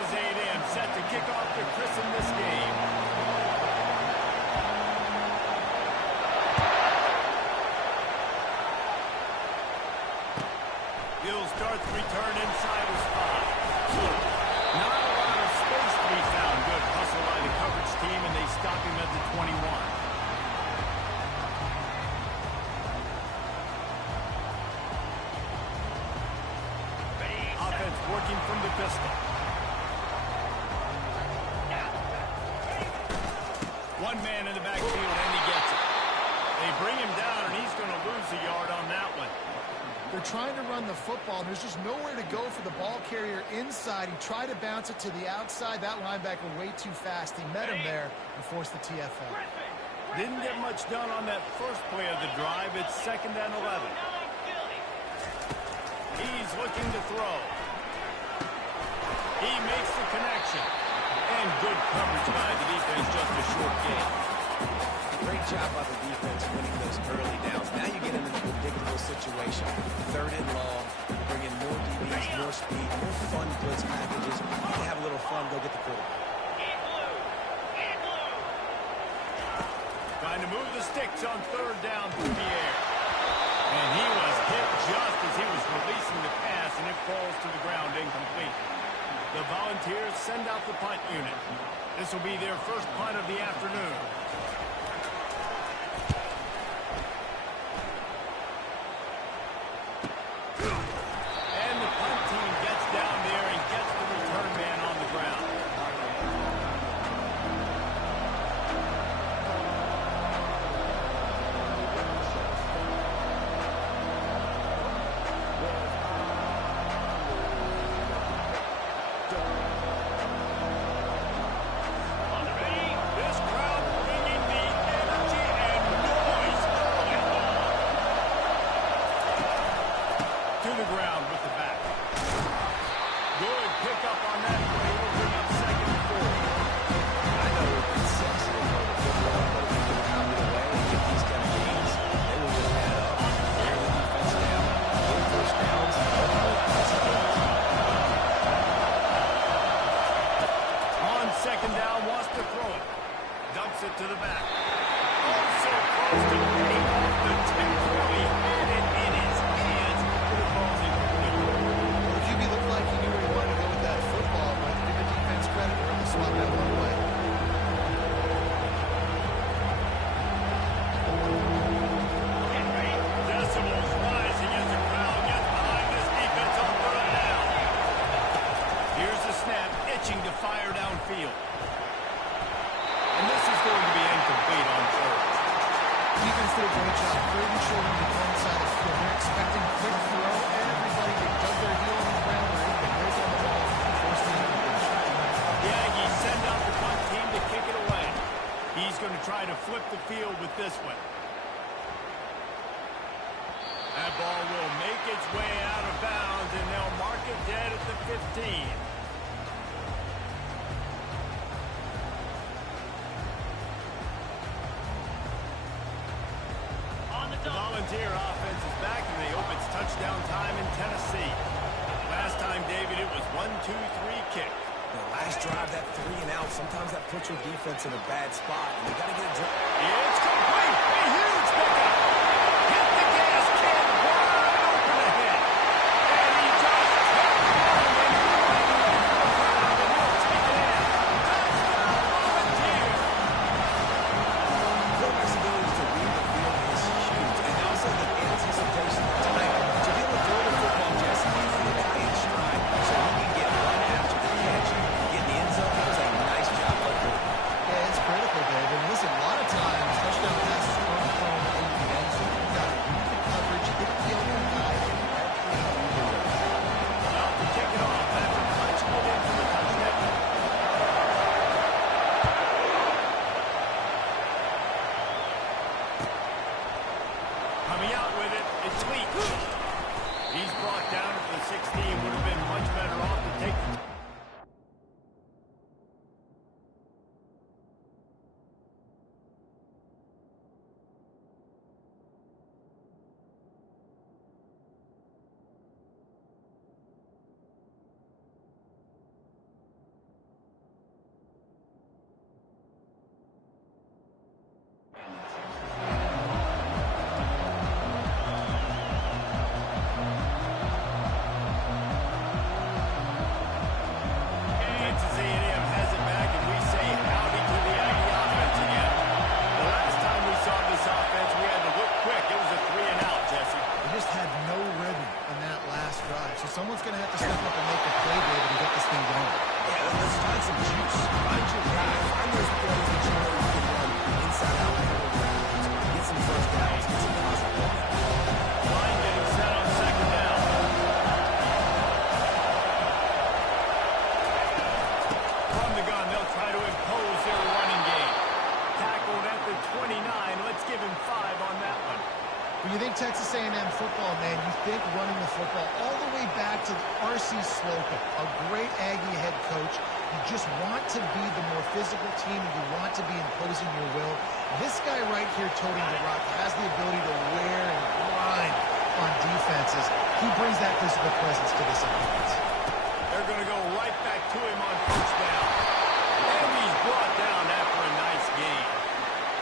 Texas A&M set to kick off to christen this game. He'll start the return inside his 5. Not a lot of space to be found. Good hustle by the coverage team, and they stop him at the 21. Offense working from the pistol. One man in the backfield, and he gets it. They bring him down, and he's going to lose a yard on that one. They're trying to run the football. There's just nowhere to go for the ball carrier inside. He tried to bounce it to the outside. That linebacker way too fast. He met him there and forced the TFL. Didn't get much done on that first play of the drive. It's 2nd and 11. He's looking to throw. He makes the connection. And good coverage by the defense, just a short game. Great job by the defense winning those early downs. Now you get into a predictable situation. 3rd and long, bring in more DBs, more speed, more fun blitz packages. You can have a little fun, go get the quarterback. Trying to move the sticks on 3rd down through the air. And he was hit just as he was releasing the pass, and it falls to the ground incomplete. The Volunteers send out the punt unit. This will be their first punt of the afternoon. And the punt team gets down there and gets the return man on the ground. This crowd bringing the energy and noise early. To the ground with the back. Good pickup on that play. Will bring up 2nd and 4. I know it's sexy to throw the football, but if you can come either way and get these kind of gains, they will just add up. Wear the defense down, get first downs, and ultimately pass it games. On 2nd down, wants to throw it. Dumps it to the back. Oh, so close to getting off the tip. Really had it in his hands, but it falls incomplete. Well, the QB looked like he knew where he wanted to go with that football, but give the defense credit for really swatting that one away. Decimals rising as the crowd gets behind this defense on 3rd down. Here's the snap, itching to fire downfield. And this is going to be incomplete on 3rd. Defense did a great job hurting children to one side of the field. They're expecting quick throw. Everybody, they dug their heel on the ground. They're able to break on the ball and force the incompletion. The Aggies send out the punt team to kick it away. He's going to try to flip the field with this one. That ball will make its way out of bounds, and they'll mark it dead at the 15. The Volunteer offense is back, and they hope it's touchdown time in Tennessee. Last time, David, it was 1-2-3 kick. The last drive, that 3 and out, sometimes that puts your defense in a bad spot, and you got to get a drive. It's complete. A huge pickup. Hit the gas can wide open ahead. And he just kept going and going. And he'll take it in. Touchdown, Volunteer. Quarterback's ability to read the field is huge, and also the anticipation of time. To be able to throw the football just needs the guy in stride so he can get one after the catch. Get in the end zone, that was a nice job by the quarterback. Yeah, it's critical, Dave. And listen, a lot of times, touchdown passes come from in the end zone. You got to read the coverage, hit the other guy, and actually do the work. About to kick it off after punching it in for the touchdown. Coming out with it, it's Leak. He's brought down at the 16. Would have been much better off to take the have to step up and make a play, David, and get this thing going. Yeah, let's find some juice. Find your guy. Find those plays that you know you can run inside out and over rounds. Get some first downs. Get some positive momentum. Line getting set on second down. From the gun, they'll try to impose their running game. Tackled at the 29. Let's give him 5 on that one. When you think Texas A&M football, man, you think running the football all the way back to R.C. Slocum, a great Aggie head coach. You just want to be the more physical team, and you want to be imposing your will. This guy right here toting the rock has the ability to wear and grind on defenses. He brings that physical presence to this offense. They're going to go right back to him on first down. And he's brought down after a nice game.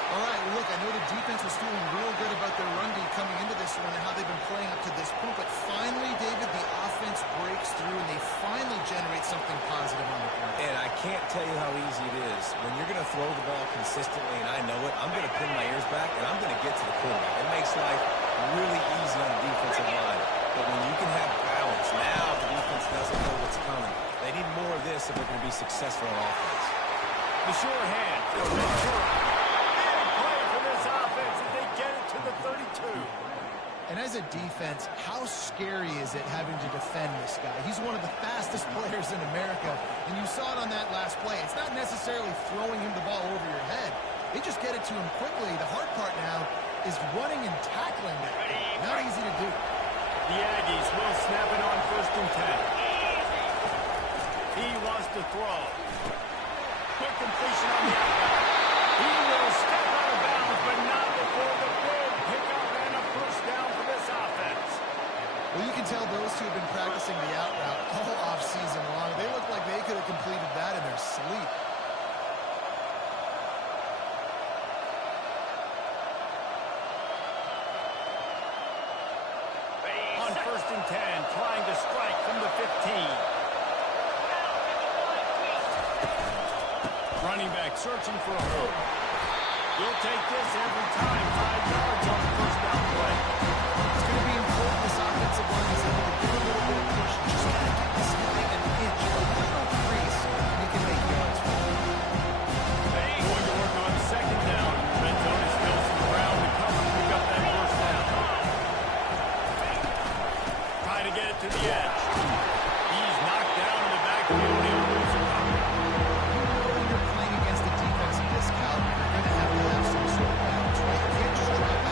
All right, well, look, I know the defense was feeling real good about their run D coming into this one and how they've been playing up to this point, but finally, David, the offense breaks through and they finally generate something positive on the ground. And I can't tell you how easy it is. When you're going to throw the ball consistently, and I know it, I'm going to pin my ears back, and I'm going to get to the quarterback. It makes life really easy on the defensive line. But when you can have balance, now the defense doesn't know what's coming. They need more of this if they're going to be successful on offense. The sure hand for Ventura. Big play for this offense as they get it to the 32. And as a defense, how scary is it having to defend this guy? He's one of the fastest players in America, and you saw it on that last play. It's not necessarily throwing him the ball over your head. They just get it to him quickly. The hard part now is running and tackling that. Not easy to do. The Aggies will snap it on first and 10. He wants to throw. Quick completion on the outside. He will step out of bounds, but not before the big pickup and a first down for this offense. Well, you can tell those two have been practicing the out route all off-season long. They look like they could have completed that in their sleep. On first and 10, trying to strike from the 15. Running back searching for a hole. He'll take this every time. 5 yards on the first down play. It's going to be important this offensive line is able to give a little bit of push. Just got to get this guy an inch, a little crease, and he can make yards for him. Going to work on second down. Red zone is still some ground to cover to pick up that first down. Try to get it to the edge. He's knocked down in the backfield. He'll lose a couple. When you're playing against a defense of this caliber, you're going to have some sort of balance, right? You can't just drop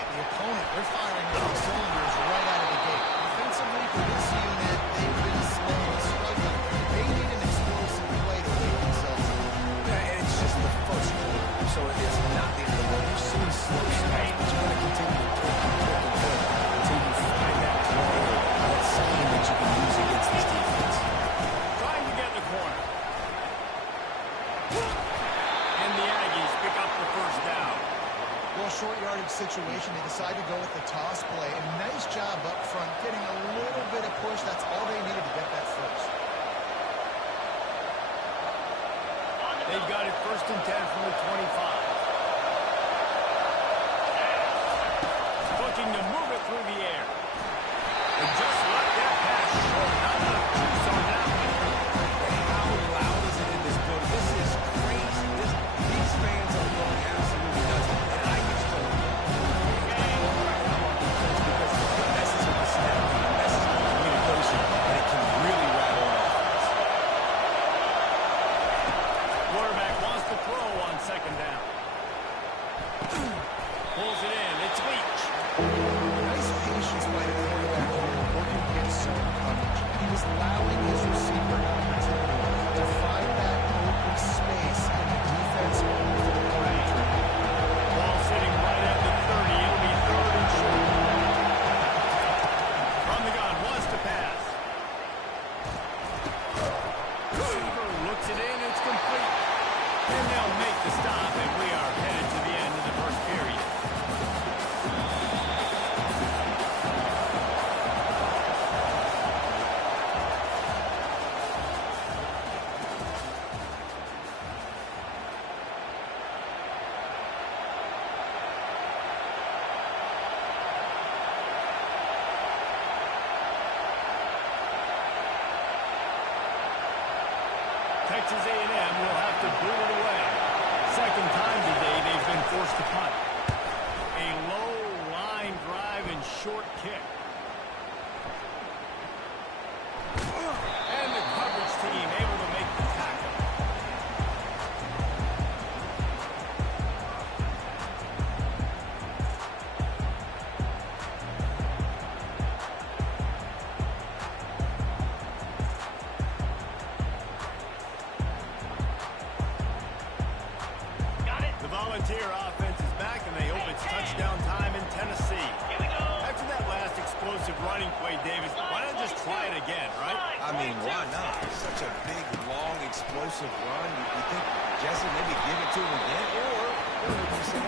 right. The opponent, they're firing on all cylinders right out of the gate. Defensively, for this unit, they've been slow and struggling. They need an explosive play to wake themselves up. Yeah, and it's just the first quarter, so it's not the end of the world. You're seeing slow starts, but you got to continue to push until you find that play or that something that you can use against this defense. Trying to get in the corner. And the Aggies pick up the first down. Well, short yardage situation, they decide to go with the toss play. And nice job up front, getting a little bit of push. That's all they needed to get that first. They've got it 1st and 10 from the 25. Looking to move it through the air. And just let that pass short. Not enough juice on that one. How loud is it in this building? This is crazy. These fans are going absolutely nuts. And I used to love because it messes with the snap, it messes with the communication, and it can really rattle an offense. Quarterback wants to throw on 2nd down. Pulls it in. It's Leach. Nice patience by the quarterback here, working against zone coverage. He was allowing his receiver an opportunity to find that open space in the defense for the quarterback. Ball sitting right at the 30. It'll be 3rd and short. From the gun, wants to pass. Receiver looks it in. It's complete. And they'll make the stop, and we are headed to the end of the first period. Texas A&M will have to boot it away. 2nd time today they've been forced to punt. A low line drive and short kick. And the coverage team able to make the tackle. The Volunteer offense is back, and they hope it's touchdown time in Tennessee. After that last explosive running play, Davis, why not just try it again, right? I mean, why not? It's such a big, long, explosive run. You think Jesse maybe give it to him again, or you say,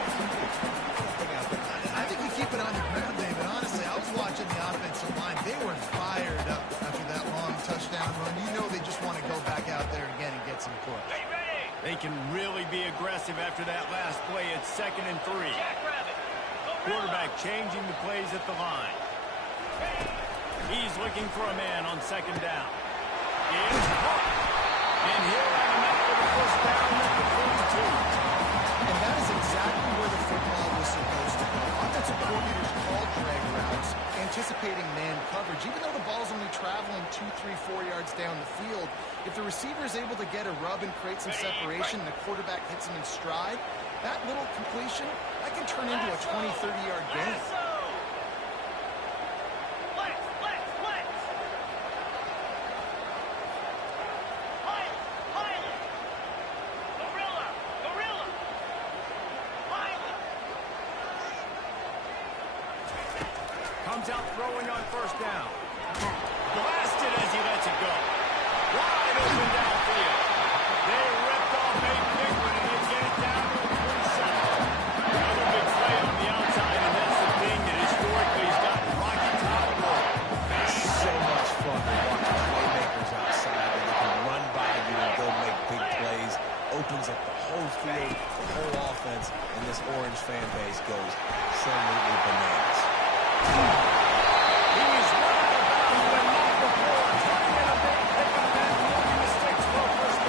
I think you keep it on the ground, David. Honestly, I was watching the offensive line. They were fired up after that long touchdown run. You know they just want to go back out there again and get some push. They can really be aggressive after that last play. It's 2nd and 3. Quarterback changing the plays at the line. He's looking for a man on 2nd down. Is caught. And he'll have enough for the first down at the 42. And that is exactly where the football was supposed to go. Offensive coordinators called drag routes, anticipating man coverage. Even though the ball's only traveling 2, 3, 4 yards down the field, if the receiver is able to get a rub and create some separation and the quarterback hits him in stride, that little completion, that can turn into a 20, 30-yard gain. Comes out throwing on 1st down. Blasted as he lets it go. Wide open downfield. They ripped off a big one, and they get it down to the 27. Another big play on the outside, and that's the thing that historically has got Rocky Top roll. it's so much fun to watch playmakers outside and they can run by you and go make big plays. Opens up the whole field, the whole offense, and this Orange fan base goes absolutely bananas. He's run out of bounds, but not before. Trying to get a big pickup and moving the sticks for a first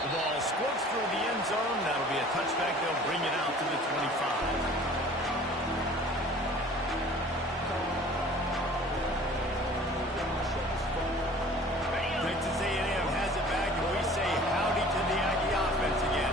The ball squirts through the end zone. That'll be a touchback. They'll bring it out to the 25. Texas A&M has it back, and we say howdy to the Aggie offense again.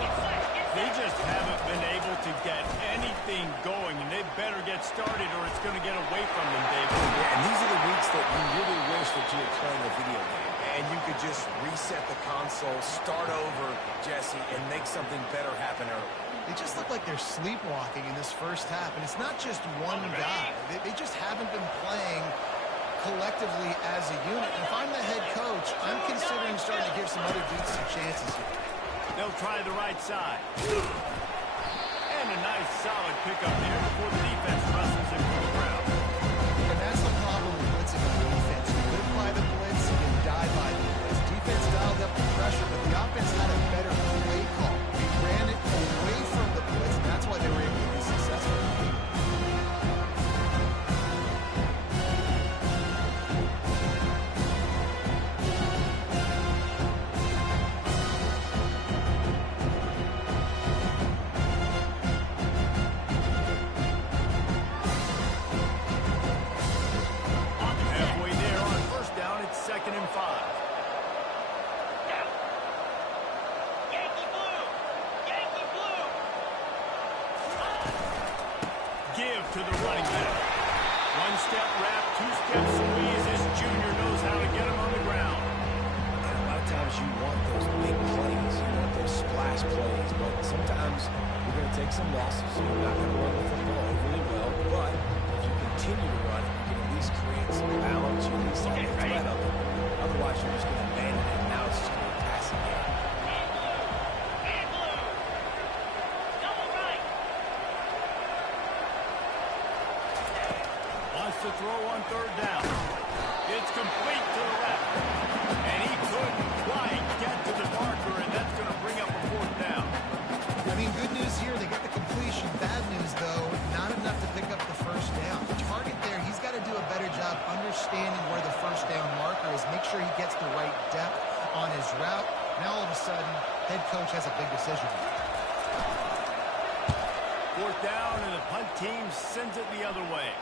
They just haven't been able to get anything going, and they better get started or it's going to get away from them, David. Yeah, and these are the weeks that you really wish that you were playing a video game, and you could just reset the console, start over, Jesse, and make something better happen early. They just look like they're sleepwalking in this first half, and it's not just one guy. They just haven't been playing collectively as a unit. And if I'm the head coach, I'm considering starting to give some other dudes some chances here. They'll try the right side. And a nice solid pickup there before the defense wrestles him to the ground. And that's the problem with blitzing on defense. You live by the blitz, you die by the blitz. Defense dialed up the pressure, but the offense had a better play call. They ran it away from the blitz, and that's why they were able to be successful. To the running back. One step wrap, two step squeeze. This junior knows how to get him on the ground. And a lot of times you want those big plays. You want those splash plays. But sometimes you're going to take some losses. You're not going to run the football overly well. But if you continue to run, you can at least create some balance. You at least have the threat of it. Otherwise, you're just going to abandon it. And now it's just going to be a passing game. To throw on third down. It's complete to the left. And he couldn't quite get to the marker, and that's going to bring up a fourth down. I mean, good news here, they get the completion. Bad news, though, not enough to pick up the first down. The target there, he's got to do a better job understanding where the first down marker is, make sure he gets the right depth on his route. Now, all of a sudden, head coach has a big decision. Fourth down, and the punt team sends it the other way.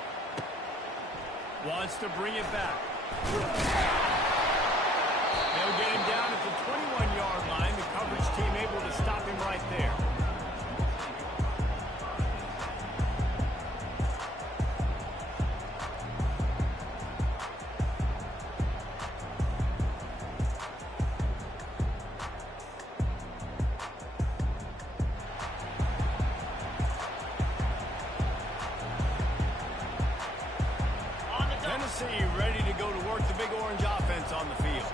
Wants to bring it back. They'll get him down at the 21-yard line. The coverage team able to stop him right there. Ready to go to work the big orange offense on the field.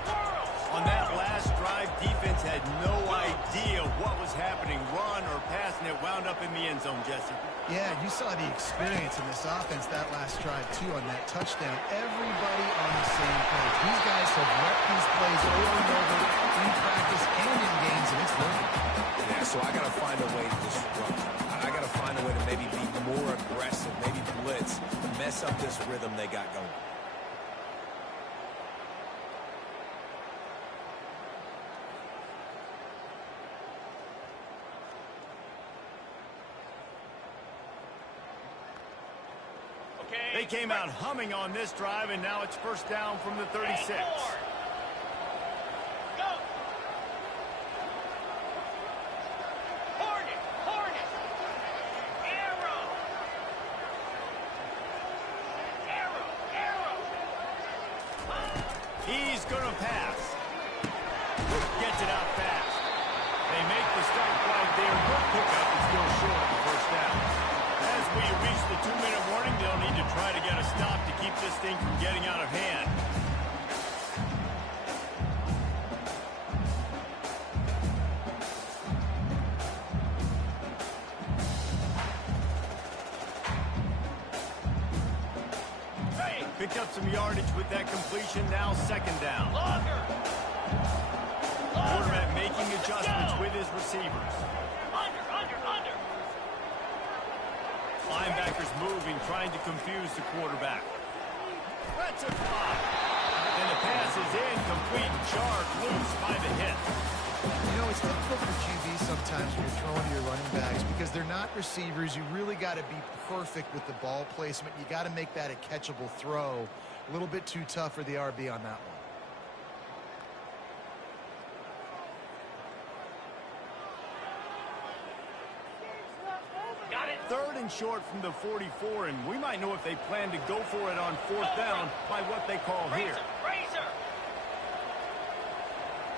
On that last drive, defense had no idea what was happening, run or pass, and it wound up in the end zone, Jesse. Yeah, you saw the experience in this offense that last drive, too, on that touchdown. Everybody on the same page. These guys have rep these plays over and over in practice and in games, and it's working. Yeah, so I got to find a way to disrupt. I got to find a way to maybe be more aggressive, maybe blitz, mess up this rhythm they got going. They came out humming on this drive, and now it's first down from the 36. Go. Hornet. Arrow. He's going to pass. Gets it out fast. They make the stop right there. Good pickup is still short of the first down. As we reach the 2-minute warning, they'll need to try to get a stop to keep this thing from getting out of hand. Picked up some yardage with that completion. Now second down. Quarterback making adjustments with his receivers. Under. Linebackers moving, trying to confuse the quarterback. That's a block. And the pass is incomplete, jarred loose by the hit. You know, it's It's difficult for QB sometimes when you're throwing to your running backs because they're not receivers. You really got to be perfect with the ball placement. You got to make that a catchable throw. A little bit too tough for the RB on that one. Third and short from the 44, and we might know if they plan to go for it on fourth down by what they call here. Razor!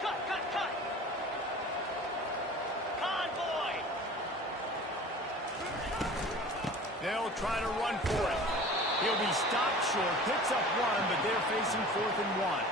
Cut! Convoy! They'll try to run for it. He'll be stopped short, picks up one, but they're facing 4th and 1.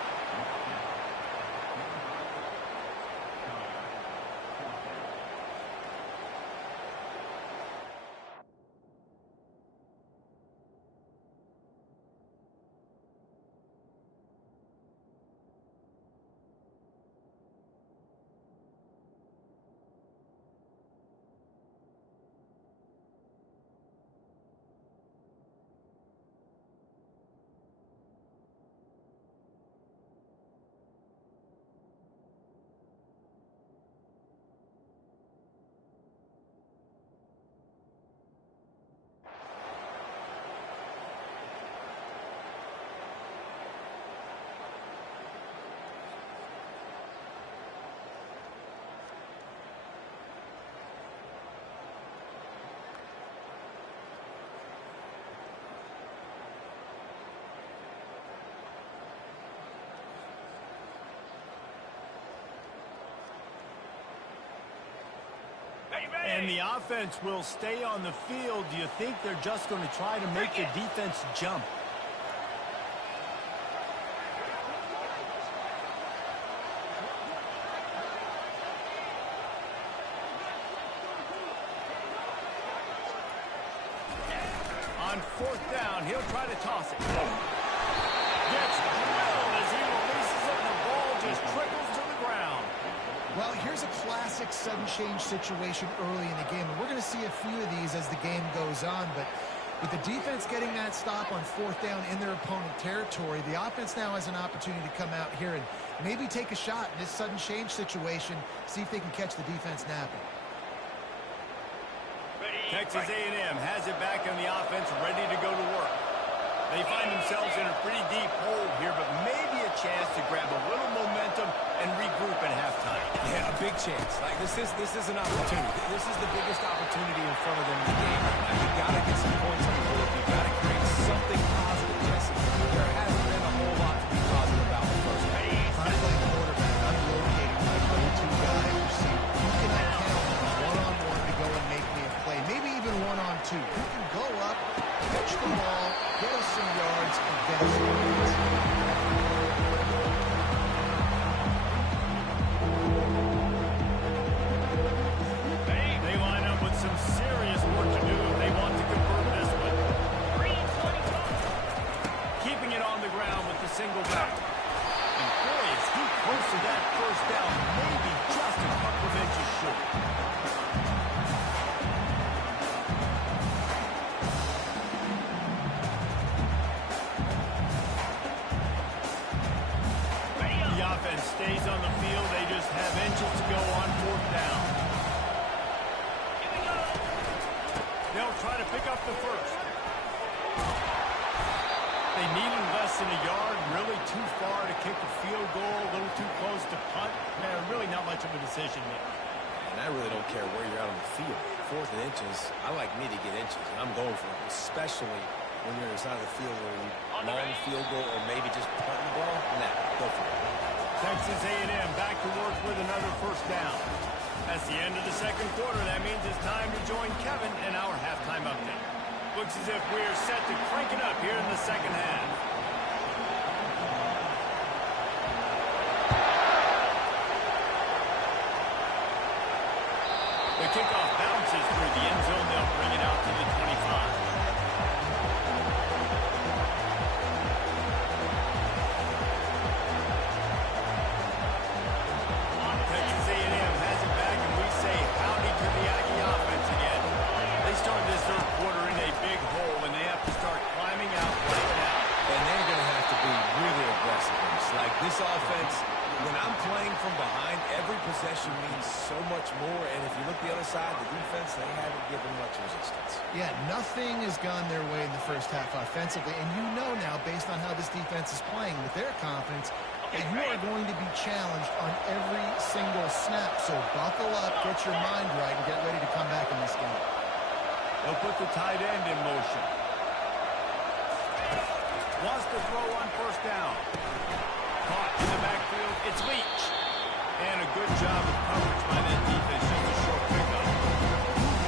And the offense will stay on the field. Do you think they're just going to try to make the defense jump? On 4th down, he'll try to toss it. Gets drilled as he releases it, and the ball just trickles to the ground. Well, here's a classic sudden change situation early in the game. And we're going to see a few of these as the game goes on. But with the defense getting that stop on 4th down in their opponent territory, the offense now has an opportunity to come out here and maybe take a shot in this sudden change situation, see if they can catch the defense napping. Texas A&M has it back on the offense, ready to go to work. They find themselves in a pretty deep hole here, but maybe a chance to grab a little momentum and regroup at halftime. Yeah, a big chance. Like this is an opportunity. This is the biggest opportunity in front of them in the game. Now, you got to get some points on the board. You got to create something positive, Jesse. There hasn't been a whole lot to be positive about the first half. If I'm playing quarterback, I'm rotating my go-to guy to see who can I count on one-on-one to go and make me a play. Maybe even one-on-two. Who can go up, catch the ball, get us some yards, and get us some points. They line up with some serious work to do if they want to convert this one. Keeping it on the ground with the single back. And boy, is he close to that first down, maybe just a couple of inches short. The offense stays on the field. They just have inches to go on 4th down. They'll try to pick up the first. They needed less than a yard, really too far to kick a field goal, a little too close to punt. Man, really not much of a decision there. And I really don't care where you're out on the field. 4th and inches, I like me to get inches, and I'm going for it, especially when you're inside of the field where you long field goal or maybe just punting the ball. Nah, go for it. Texas A&M back to work with another first down. That's the end of the second quarter. That means it's time to join Kevin in our halftime update. Looks as if we're set to crank it up here in the second half. The kickoff bounces through the end zone. They'll bring it out to the 25. Texas A&M has it back, and we say howdy to the Aggie offense again. They started this third quarter in a big hole, and they have to start climbing out right now. And they're going to have to be really aggressive. Like this offense, when I'm playing from behind, every possession means so much more. And if you look the other side, the defense, they haven't given much resistance. Yeah, nothing has gone their way in the first half offensively. And you know now, based on how this defense is playing with their confidence, that you are going to be challenged on every single snap. So buckle up, get your mind right, and get ready to come back in this game. They'll put the tight end in motion. Wants to throw on first down. Caught in the backfield. It's Leach. And a good job of coverage by that defense. Just a short pickup.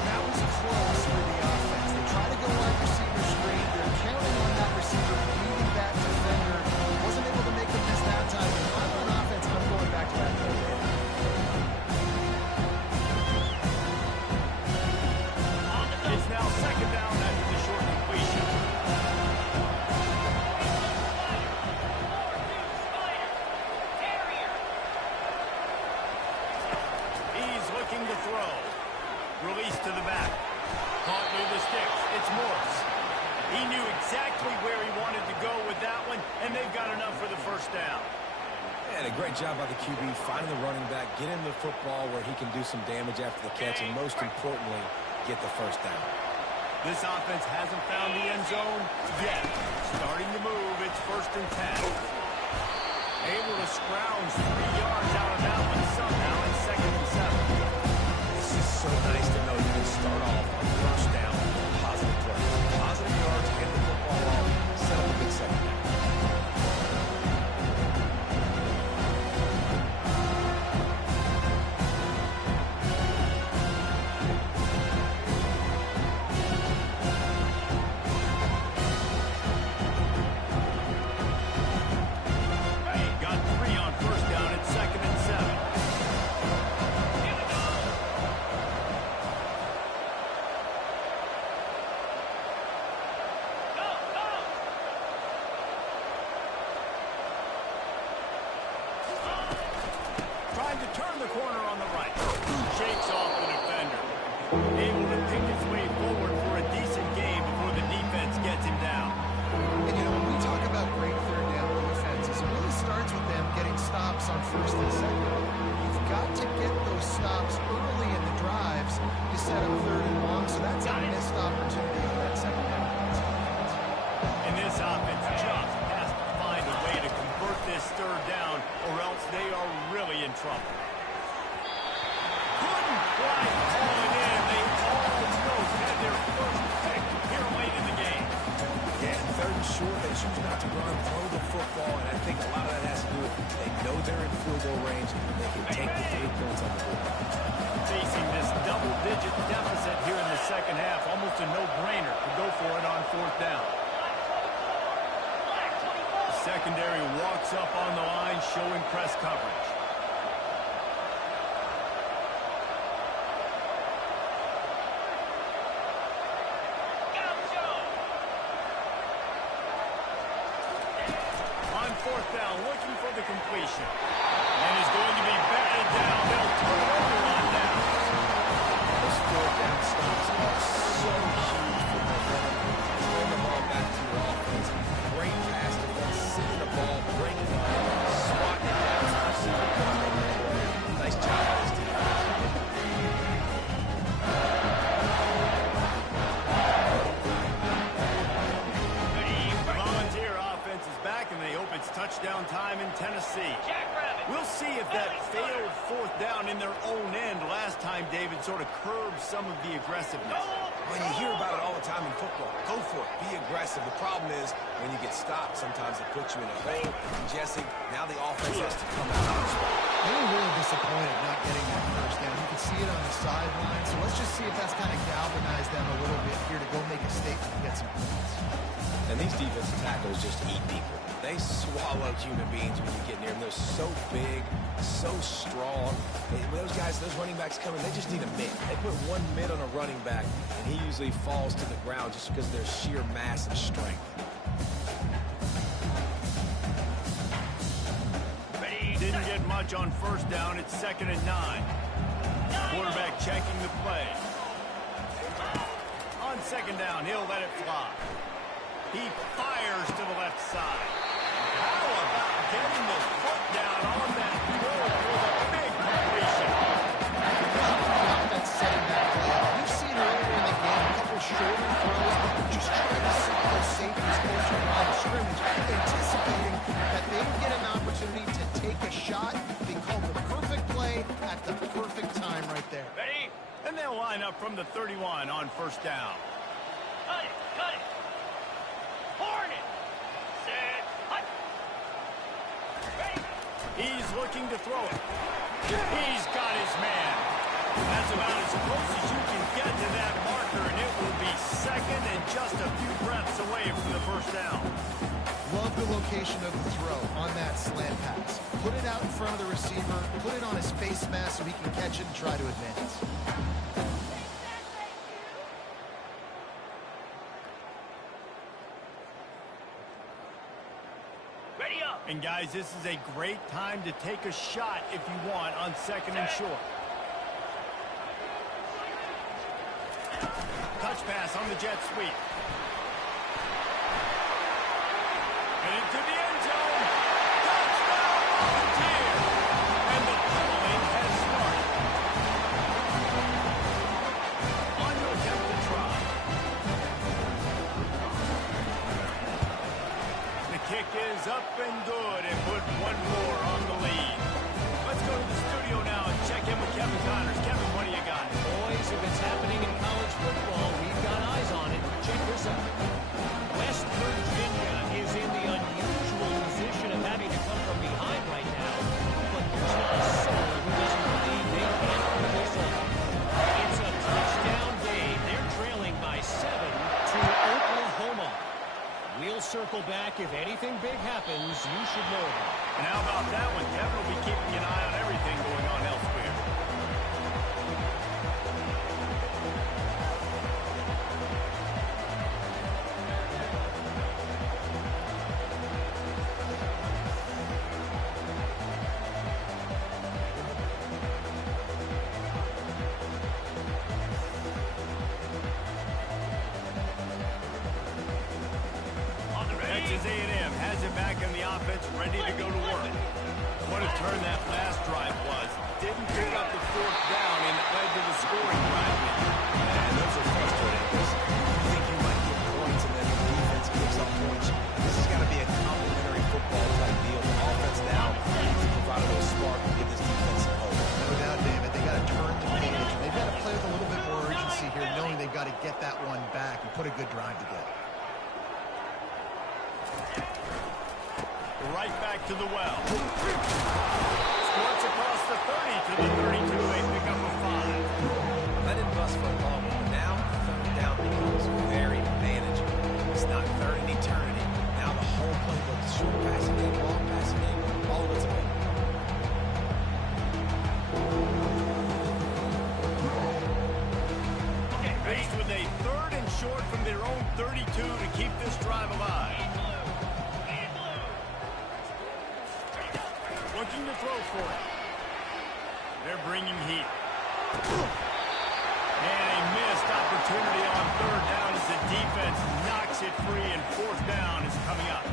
That was close for the offense. They try to go wide receiver screen. They're counting on that receiver leading that defender. Wasn't able to make the miss that time. If I'm on offense, I'm going back to that play. It's now second down after the short completion. He's looking to throw. Release to the back. Caught near the sticks. It's Morse. He knew exactly where he wanted to go with that one, and they've got enough for the first down. And a great job by the QB finding the running back, get him the football where he can do some damage after the catch, and most importantly, get the first down. This offense hasn't found the end zone yet. Starting to move. It's 1st and 10. Able to scrounge 3 yards out of that one somehow in 2nd and 7. This is so nice to know you can start off on first down with positive plays. Positive yards, get the football off, set up a good second down. Got 3 on first down at 2nd and 7. Here we go. Go, go. Trying to turn the corner on the right. Shakes off the defender. Able to pick his way forward for a decent game before the defense gets him down. And, you know, when we talk about great third down defenses, it really starts with them getting stops on 1st and 2nd. You've got to get those stops early in the drives to set up 3rd and long, so that's a missed opportunity on that second down. And this offense just has to find a way to convert this 3rd down, or else they are really in trouble. Couldn't quite call it in. They almost had their first pick here late in the game. Yeah, 3rd and short, they choose not to run, throw the football, and I think a lot of that has to do with they know they're in field goal range, and they can take the 3 points on the board. Facing this double-digit deficit here in the second half, almost a no-brainer to go for it on 4th down. Secondary walks up on the line, showing press coverage. On 4th down, looking for the completion. And is going to be batted down. They'll turn it over on down. Those 4th down stops are so huge for momentum. Throwing the ball back to your offense. Great pass defense, sitting the ball, breaking it up, swatting it down to the receiver. Nice job by this defense. The Volunteer offense is back, and they hope it's touchdown time in Tennessee. Jackrabbit. We'll see if that failed 4th down in their own end last time, David, sort of curbed some of the aggressiveness. Well, you hear about it all the time in football. Go for it. Be aggressive. The problem is when you get stopped, sometimes it puts you in a hole. Jesse, now the offense has to come out on the spot. They were really disappointed not getting that first down. You can see it on the sideline, so let's just see if that's kind of galvanized them a little bit here to go make a statement and get some points. And these defensive tackles just eat people. They swallow human beings when you get near them. They're so big, so strong. When those guys, those running backs come in, they just need a mid. They put one mid on a running back, and he usually falls to the ground just because of their sheer mass and strength. Didn't get much on 1st down. It's 2nd and 9. Quarterback checking the play. On 2nd down, he'll let it fly. He fires to the left side. How about getting the foot down on that throw with a big completion? at the perfect time right there. Ready? And they'll line up from the 31 on first down. Cut it, cut it. Horn it. Set, hut. Ready? He's looking to throw it. He's got his man. That's about as close as you can get to that marker, and it will be second and just a few breaths away from the first down. Love the location of the throw on that slant pass. Put it out in front of the receiver, put it on his face mask so he can catch it and try to advance. Ready up. And guys, this is a great time to take a shot if you want on second and short. Touch pass on the jet sweep. And into the end zone. Touchdown, Volunteer! And the pummeling has started. On to attempt to try. The kick is up and good and put one more on the lead. Let's go to the studio now and check in with Kevin Connors. Kevin, what do you got? Boys, if it's happening in college football, we've got eyes on it. Check this out. West Virginia is in the unusual position of having to come from behind right now, but there's not a soul who doesn't believe they can't pull this off. It's a touchdown game. They're trailing by 7 to Oklahoma. We'll circle back. If anything big happens, you should know about it. And how about that one? Kevin will be keeping an eye on everything going on elsewhere. On the ready. Texas A&M has it back in the offense, ready to go to work. What a turn that last drive was. Didn't pick up the fourth down and it led to the scoring drive. Man, those are frustrating. You think you might get points, and then the defense gives up points. This has got to be a complementary football type deal. The offense now needs to provide a little spark and give this defense some hope. No doubt, David. They got to turn the page. They've got to play with a little bit more urgency here, knowing they've got to get that one back and put a good drive together. Right back to the well. Squirts across the 30 to the 32. They pick up a 5. Let it bust for a moment, but now third down becomes very manageable. It's not third in eternity. Now the whole playbook is short passing game, long passing game, all of it's available. Okay, ready. Faced with a third and short from their own 32 to keep this drive alive. Looking to throw for it. They're bringing heat. And a missed opportunity on third down as the defense knocks it free, and fourth down is coming up.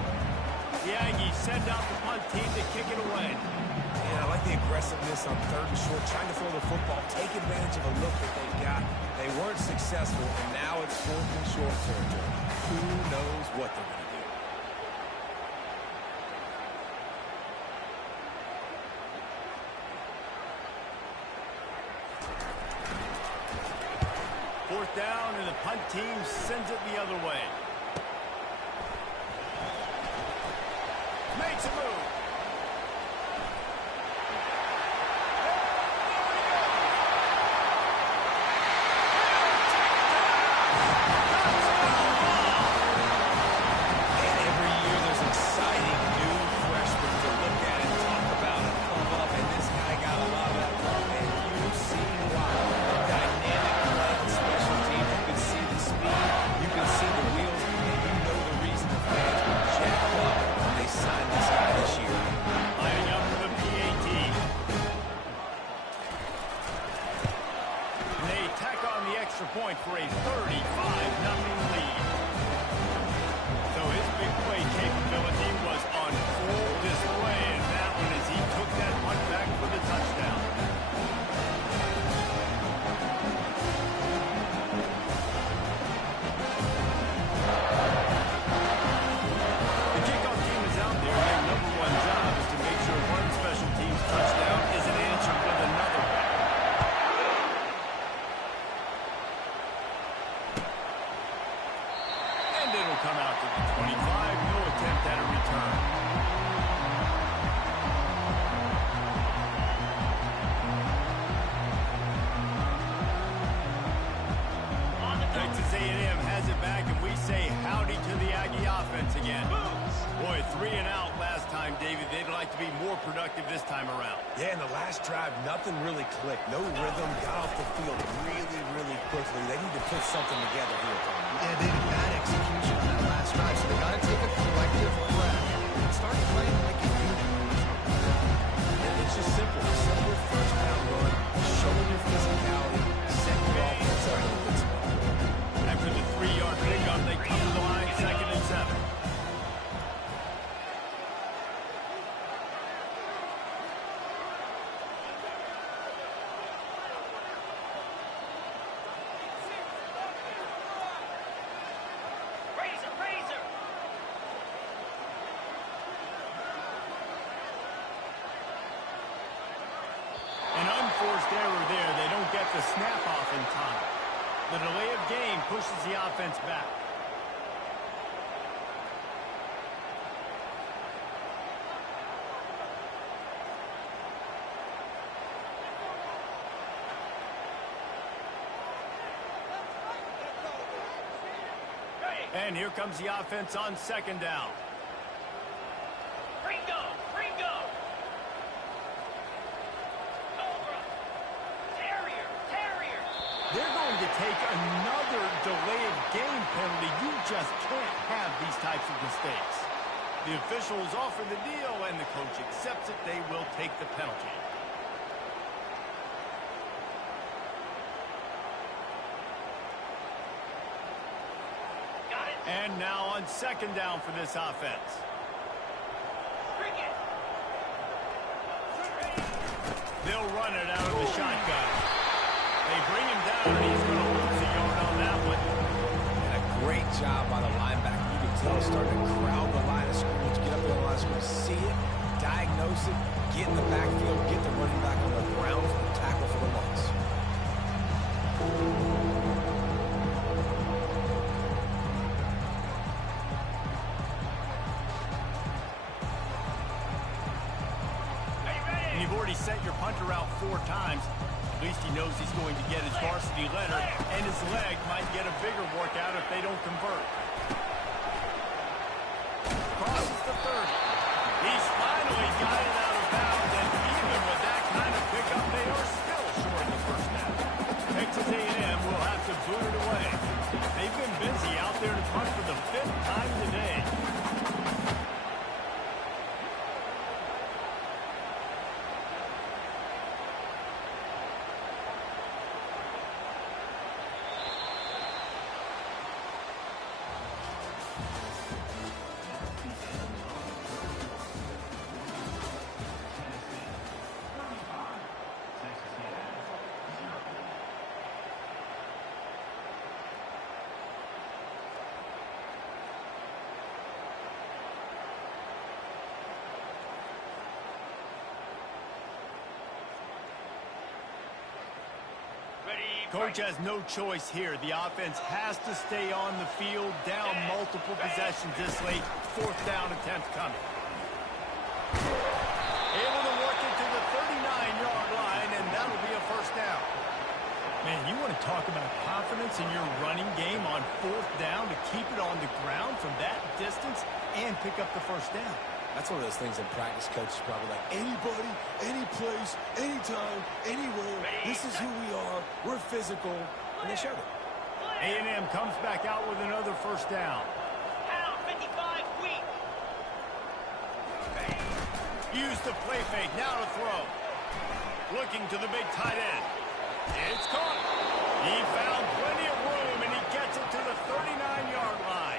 The Aggies send out the punt team to kick it away. Yeah, I like the aggressiveness on third and short, trying to throw the football, take advantage of a look that they've got. They weren't successful, and now it's fourth and short territory. Who knows what they're going to do? Fourth down, and the punt team sends it the other way. Makes a move. And every year there's exciting new freshmen to look at and talk about and come up, and this guy got a lot of that love, and you've seen why. Dynamic play on special teams. You can see the speed, you can see the wheels, and you know the reason the fans were jacked up when they signed this guy this year. Lining up for the PAT. And they tack on the extra point for a 35-0 lead. So his big play capability was on full display in that one as he took that punt back for the touchdown. The kickoff team is out there, and their number one job is to make sure one special team's touchdown is answered with another Texas A&M has it back, and we say howdy to the Aggie offense again. Boy, 3 and out last time, David. They'd like to be more productive this time around. Yeah, in the last drive, nothing really clicked. No rhythm, got off the field really, really quickly. They need to put something together here, Tom. Yeah, they did bad execution on that last drive, so they got to take a collective breath and start playing like a unit. And it's just simple. Simple first down run, showing your physicality, setting your offense up in a good spot. After the 3-yard pickup, they come to the line, 2nd and 7. Razor! An unforced error there. They don't get the snap off in time. The delay of game pushes the offense back. And here comes the offense on 2nd down. Ringo! Cobra! Terrier! They're going to take another delay of game penalty. You just can't have these types of mistakes. The officials offer the deal, and the coach accepts it. They will take the penalty. Got it! And now on 2nd down for this offense. Cricket! They'll run it out of the shotgun. They bring him down, and he's going to lose a yard on that one. And a great job by the linebacker. You can tell starting to crowd the line of scrimmage, get up to the line of scrimmage, see it, diagnose it, get in the backfield, get the running back on the ground for the tackle for the loss. And you've already sent your punter out 4 times. At least he knows he's going to get his varsity letter, and his leg might get a bigger workout if they don't convert. Crosses the 30. He's finally got it out of bounds, and even with that kind of pickup, they are still short of the first down. Texas A&M will have to boot it away. They've been busy out there to punt for the 5th time today. Coach has no choice here. The offense has to stay on the field, down multiple possessions this late. 4th down attempt coming. Able to work it to the 39-yard line, and that'll be a first down. Man, you want to talk about confidence in your running game on 4th down to keep it on the ground from that distance and pick up the first down. That's one of those things in practice, coach is probably like, anybody, any place, anytime, anywhere, this is who we are, we're physical, and they showed it. A&M comes back out with another first down. Pound 55 weak! Used the play fake, now to throw. Looking to the big tight end. It's caught. He found plenty of room, and he gets it to the 39-yard line.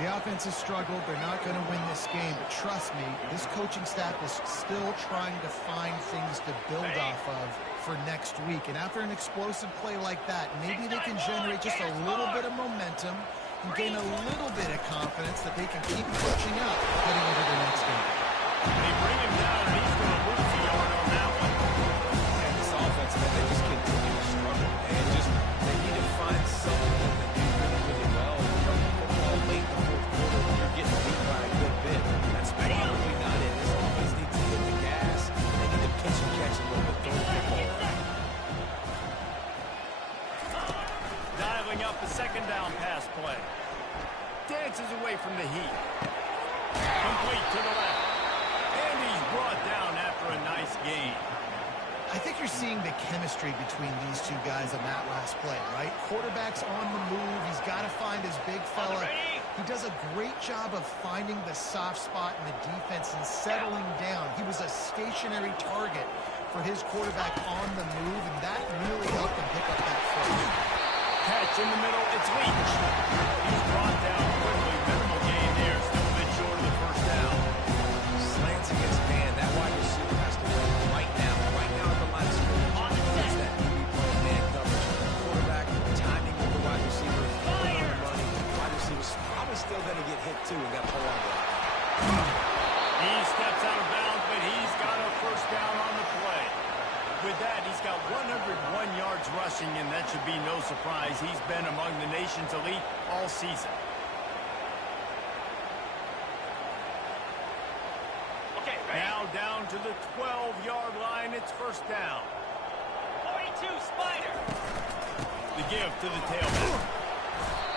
The offense has struggled. They're not going to win this game, but trust me, this coaching staff is still trying to find things to build off of for next week. And after an explosive play like that, maybe they can generate just a little bit of momentum and gain a little bit of confidence that they can keep pushing up heading into the next game. They bring him down, and he's going to lose a yard on that one. And this offense, man, they just continue to struggle. And just, they need to find something that they do really, really well. Football late in the 4th quarter, when you're getting beat by a good bit. That's probably not it. This offense needs to hit the gas. They need to pitch and catch a little bit, throw the football around. Dialing up the second down pass play. Dances away from the heat. Complete to the left. And he's brought down after a nice gain. I think you're seeing the chemistry between these two guys on that last play, right? Quarterback's on the move. He's got to find his big fella. He does a great job of finding the soft spot in the defense and settling down. He was a stationary target for his quarterback on the move, and that really helped him pick up that first. Catch in the middle. It's Leach. He's brought down quickly. Minimal gain there. Still a bit short of the first down. Slants against man. That wide receiver has to win right now. Right now at the line of scrimmage. On the set. It's that QB play, man coverage. Quarterback, timing with the wide receiver. Fire! Money. Wide receiver's probably still going to get hit, too, and got to hold on to it. He steps out of bounds, but he's got a first down on the play. With that, he's got 101 yards rushing, and that should be no surprise. He's been among the nation's elite all season. Okay, ready? Now down to the 12-yard line. It's first down. 42, Spider. The give to the tailback.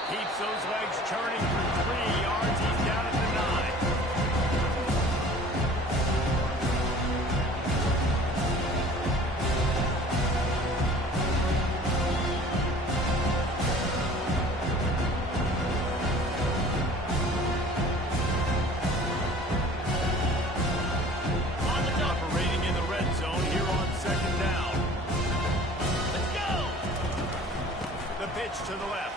Keeps those legs churning for 3 yards. He's down at the 9. Operating in the red zone here on second down. Let's go. The pitch to the left.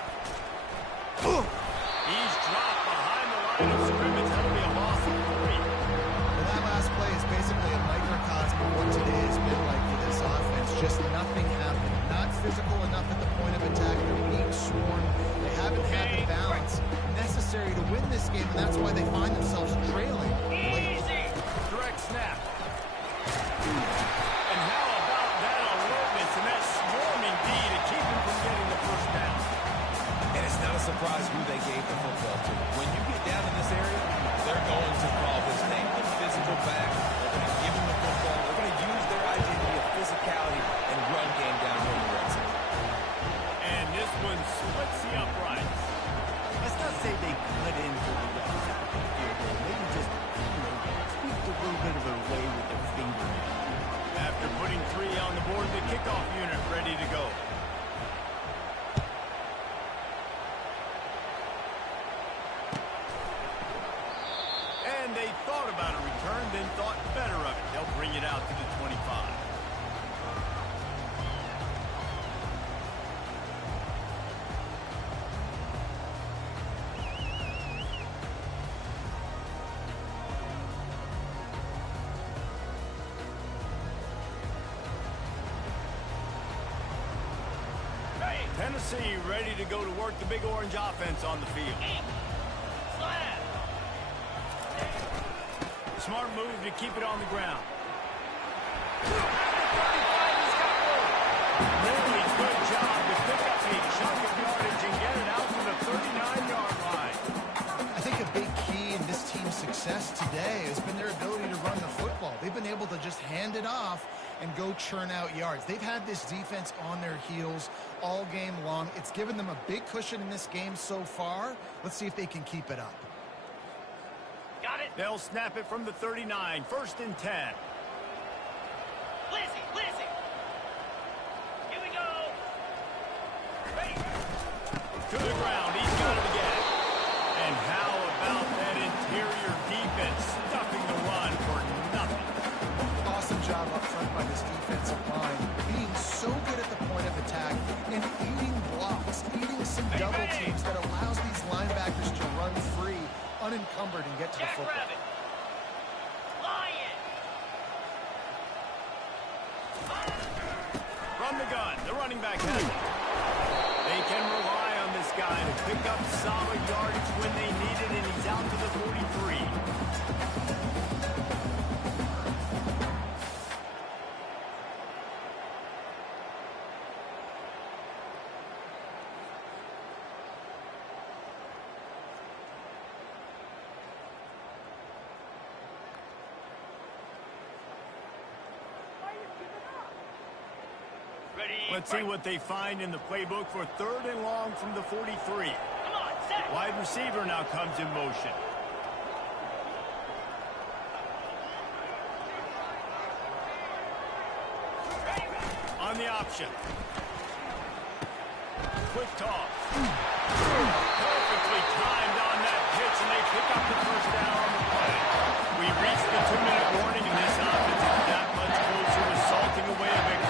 He's dropped behind the line of scrimmage. That'll be a loss of 3. Well, that last play is basically a microcosm of what today has been like for this offense. Just nothing happening. Not physical enough at the point of attack. They're being swarmed. They haven't had the balance necessary to win this game, and that's why they find themselves trailing late. Easy. Direct snap. And how about that alertness and that swarming D to keep him from getting the first down? And it's not a surprise who they gave the football to. When you get down in this area, they're going to call his name. The physical back. They're going to give him the football. They're going to use their identity of physicality and run game down here in the red zone. And this one splits the uprights. Let's not say they cut into the field goal. Maybe just, tweaked a little bit of a way with their finger. After putting 3 on the board, the kickoff unit ready to go. And they thought about a return, then thought better of it. They'll bring it out to the 25. Tennessee ready to go to work the Big Orange offense on the field. Slap. Smart move to keep it on the ground. Really good job to pick up a chunk of yardage and get it out to the 39-yard line. I think a big key in this team's success today has been their ability to run the football. They've been able to just hand it off and go churn out yards. They've had this defense on their heels all game long. It's given them a big cushion in this game so far. Let's see if they can keep it up. Got it. They'll snap it from the 39. First and 10. Lizzie, Lizzie. Here we go. Ready. To the ground. He's got it again. And how about that interior defense stuffing the run for nothing? Awesome job up front by this defensive line. Being so good at the point of attack and eating blocks, eating some double teams that allows these linebackers to run free, unencumbered, and get to the football. Jackrabbit. Lion. From the gun, the running back has it. They can rely on this guy to pick up solid yardage when they need it, and he's out to the 43. Let's see what they find in the playbook for 3rd and long from the 43. Come on, set. Wide receiver now comes in motion. On the option. Quick toss. Perfectly timed on that pitch, and they pick up the 1st down on the play. We reached the 2-minute warning, and this offense is that much closer to salting away a victory.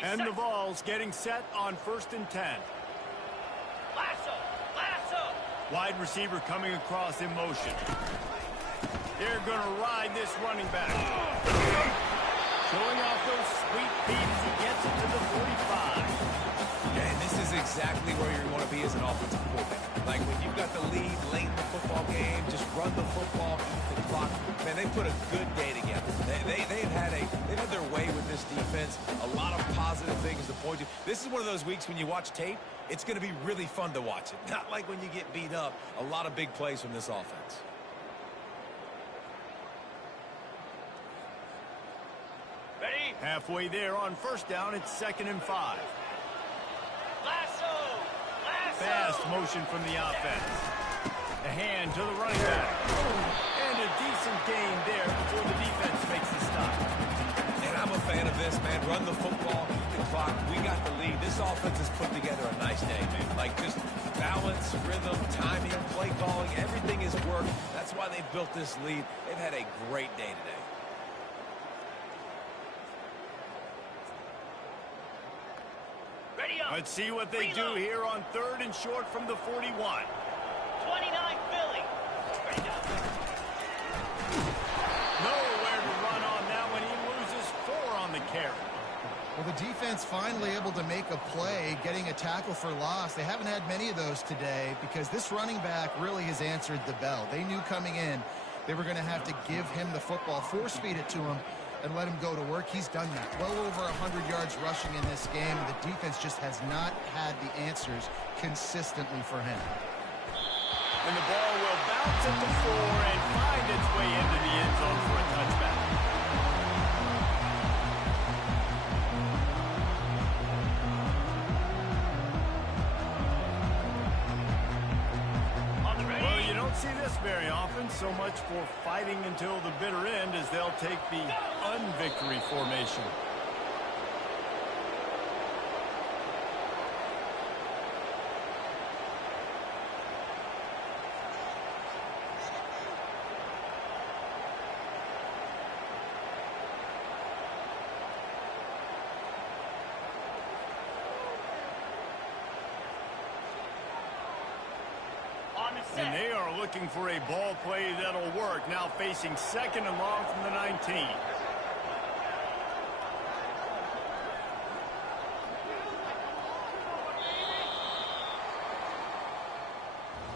And the Vols getting set on 1st and 10. Lasso. Lasso. Wide receiver coming across in motion. They're going to ride this running back. Showing off those sweet feet as he gets it to the 45. And this is exactly where you want to be as an offensive quarterback. Like when you've got the lead late in the football game, just run the football, keep the clock. Man, they put a good day together. They've had their way with this defense. A lot of positive things to point to. This is one of those weeks when you watch tape, it's going to be really fun to watch it. Not like when you get beat up. A lot of big plays from this offense. Ready? Halfway there on 1st down, it's 2nd and 5. Lasso. Lasso. Fast motion from the offense. A hand to the running back. And a decent gain there before the defense makes the stop. And I'm a fan of this, man. Run the football, keep the clock. We got the lead. This offense has put together a nice day, man. Like just balance, rhythm, timing, play calling, everything has worked. That's why they've built this lead. They've had a great day today. Ready up. Let's see what they do here on 3rd and short from the 41. 29 Philly. Ready down. Nowhere to run on that when he loses 4 on the carry. Well, the defense finally able to make a play, getting a tackle for loss. They haven't had many of those today because this running back really has answered the bell. They knew coming in they were going to have to give him the football, force-feed it to him, and let him go to work. He's done that. Well over 100 yards rushing in this game. The defense just has not had the answers consistently for him. And the ball will bounce at the 4 and find its way into the end zone for a touchback. On the ready. Well, you don't see this very often. So much for fighting until the bitter end as they'll take the unvictory formation. On the set. And they are looking for a ball play that'll work. Now facing 2nd and long from the 19.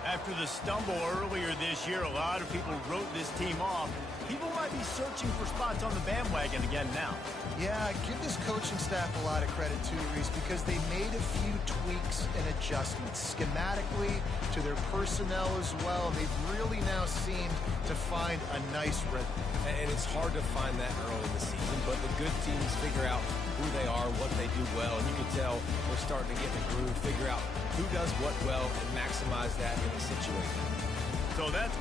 After the stumble earlier this year, a lot of people wrote this team off. People might be searching for spots on the bandwagon again now. Yeah, give this coaching staff a lot of credit too, Reese, because they made a few tweaks and adjustments schematically to their personnel as well. They've really now seemed to find a nice rhythm. And it's hard to find that early in the season, but the good teams figure out who they are, what they do well, and you can tell they're starting to get in the groove, figure out who does what well, and maximize that in a situation. So that's